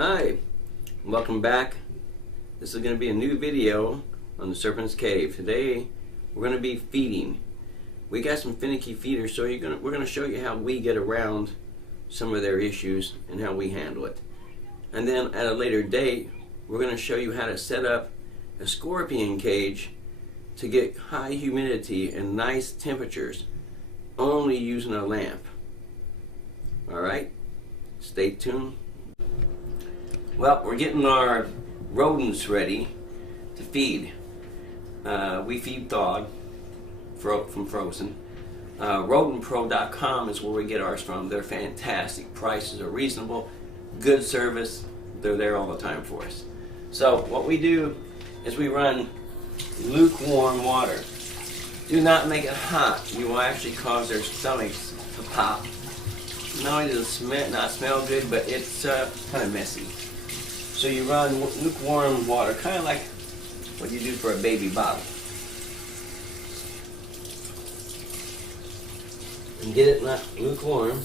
Hi, welcome back. This is going to be a new video on the Serpents Cave. Today we're going to be feeding. We got some finicky feeders, so we're going to show you how we get around some of their issues and how we handle it. And then at a later date, we're going to show you how to set up a scorpion cage to get high humidity and nice temperatures only using a lamp. Alright, stay tuned. Well, we're getting our rodents ready to feed. We feed dog from frozen. Rodentpro.com is where we get ours from. They're fantastic. Prices are reasonable. Good service. They're there all the time for us. So what we do is we run lukewarm water. Do not make it hot. You will actually cause their stomachs to pop. Not only does it not smell good, but it's kind of messy. So you run lukewarm water, kind of like what you do for a baby bottle. And get it not lukewarm.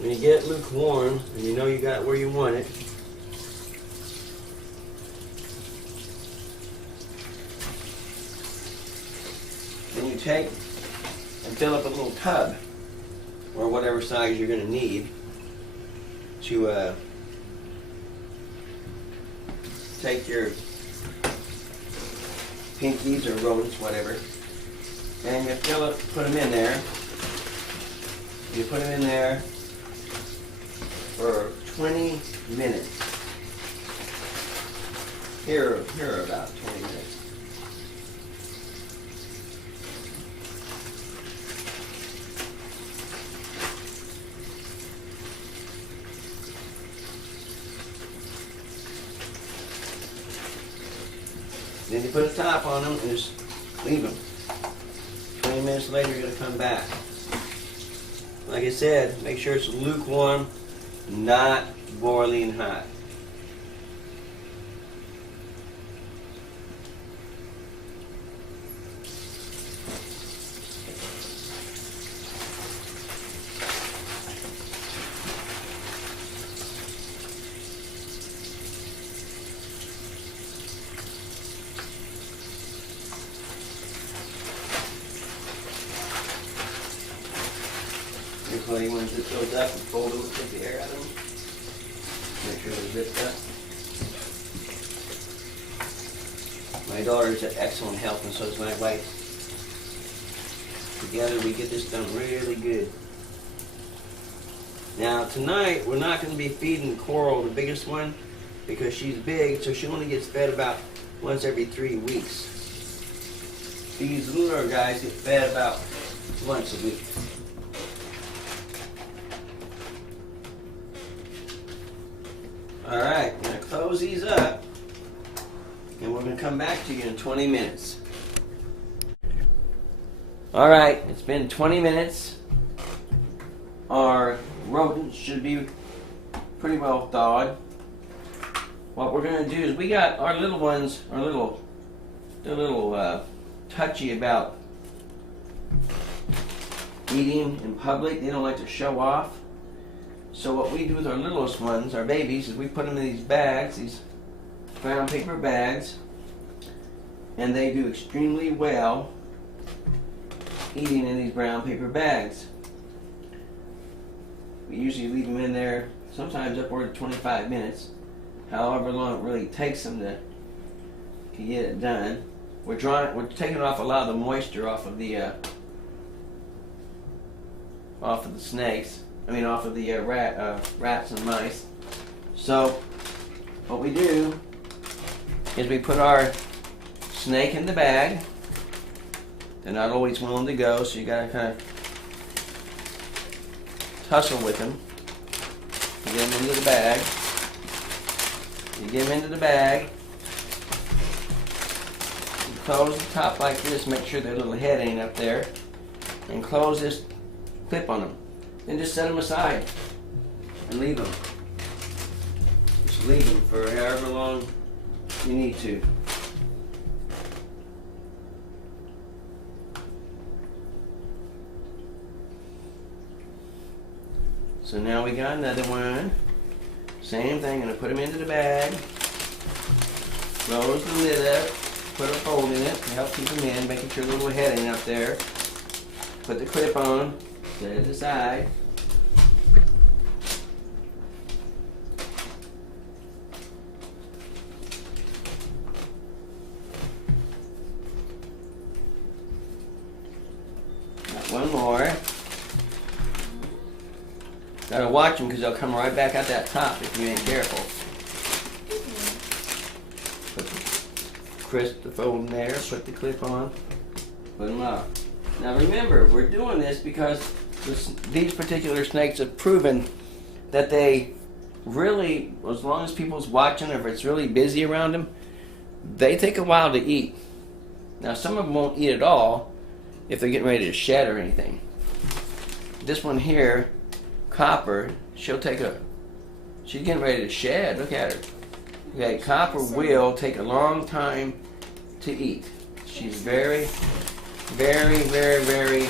When you get it lukewarm, and you know you got it where you want it, then you take and fill up a little tub, or whatever size you're going to need, to take your pinkies or rodents, whatever, and you fill it, put them in there. You put them in there for 20 minutes. Here are about 20 minutes. Then you put a top on them and just leave them. 20 minutes later, you're going to come back. Like I said, make sure it's lukewarm, not boiling hot. You want to zip those up and fold them, take the air out of them. Make sure they're zipped up. My daughter's at excellent health, and so is my wife. Together we get this done really good. Now tonight we're not going to be feeding Coral, the biggest one, because she's big, so she only gets fed about once every 3 weeks. These littler guys get fed about once a week. Alright, I'm going to close these up, and we're going to come back to you in 20 minutes. Alright, it's been 20 minutes. Our rodents should be pretty well thawed. What we're going to do is, we got our little ones, they're a little touchy about eating in public. They don't like to show off. So what we do with our littlest ones, our babies, is we put them in these bags, these brown paper bags, and they do extremely well eating in these brown paper bags. We usually leave them in there sometimes upward of 25 minutes, however long it really takes them to get it done. We're taking off a lot of the moisture off of the snakes. Off of the rats and mice. So what we do is we put our snake in the bag. They're not always willing to go, so you gotta kind of tussle with them. You get them into the bag. You get them into the bag. You close the top like this, make sure their little head ain't up there, and close this clip on them. Then just set them aside and leave them. Just leave them for however long you need to. So now we got another one. Same thing, gonna put them into the bag. Close the lid up. Put a fold in it to help keep them in, making sure a little head ain't up there. Put the clip on, set it aside. Got one more. Gotta watch them because they'll come right back out that top if you ain't careful. Crisp the fold in there, put the clip on, put them up. Now remember, we're doing this because these particular snakes have proven that they really, as long as people's watching, or if it's really busy around them, they take a while to eat. Now some of them won't eat at all if they're getting ready to shed or anything. This one here, Copper, she's getting ready to shed. Look at her. Okay, Copper will take a long time to eat. She's very, very, very, very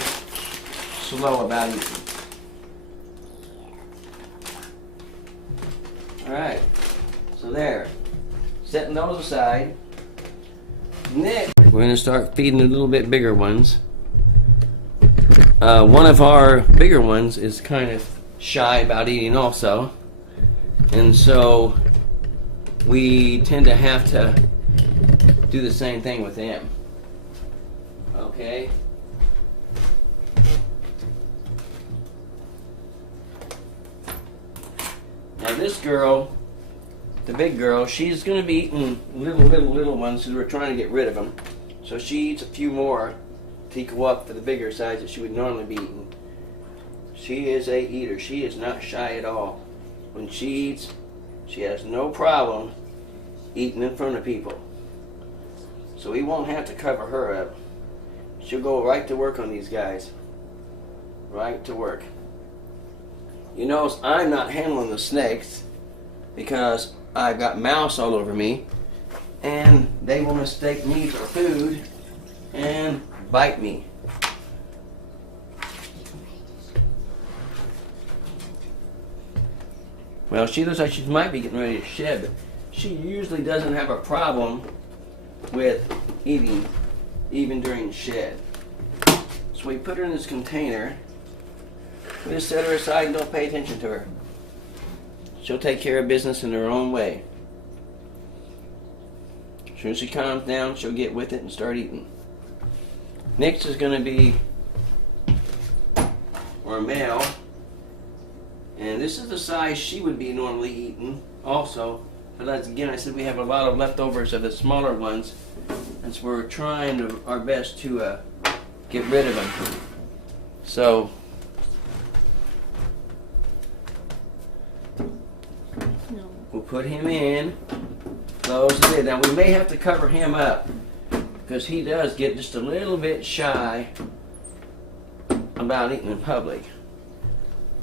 slow about eating. Alright, so there. Setting those aside. Next, we're going to start feeding the little bit bigger ones. One of our bigger ones is kind of shy about eating also. And so we tend to have to do the same thing with them. Okay? Now this girl, the big girl, she's going to be eating little ones because we're trying to get rid of them. So she eats a few more to equal up for the bigger size that she would normally be eating. She is a eater. She is not shy at all. When she eats, she has no problem eating in front of people. So we won't have to cover her up. She'll go right to work on these guys. Right to work. You notice I'm not handling the snakes because I've got mouse all over me and they will mistake me for food and bite me. Well, she looks like she might be getting ready to shed, but she usually doesn't have a problem with eating even during shed. So we put her in this container. We just set her aside and don't pay attention to her. She'll take care of business in her own way. As soon as she calms down, she'll get with it and start eating. Next is going to be our male. And this is the size she would be normally eating also. But that's, again, I said we have a lot of leftovers of the smaller ones. And so we're trying our best to get rid of them. So we'll put him in, close the lid. Now we may have to cover him up because he does get just a little bit shy about eating in public.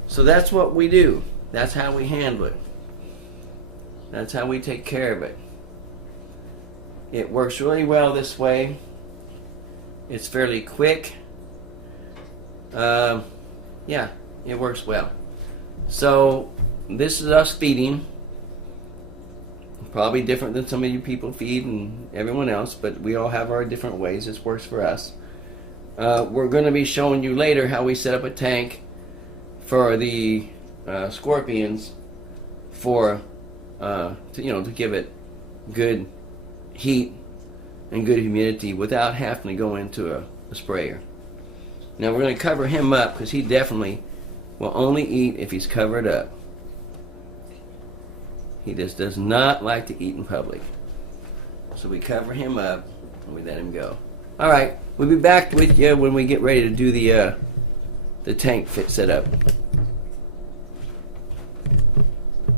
So that's what we do. That's how we handle it. That's how we take care of it. It works really well this way. It's fairly quick. Yeah, it works well. So this is us feeding. Probably different than some of you people feed and everyone else, but we all have our different ways. This works for us. We're going to be showing you later how we set up a tank for the scorpions for to give it good heat and good humidity without having to go into a sprayer. Now we're going to cover him up because he definitely will only eat if he's covered up. He just does not like to eat in public. So we cover him up and we let him go. Alright, we'll be back with you when we get ready to do the tank fit setup.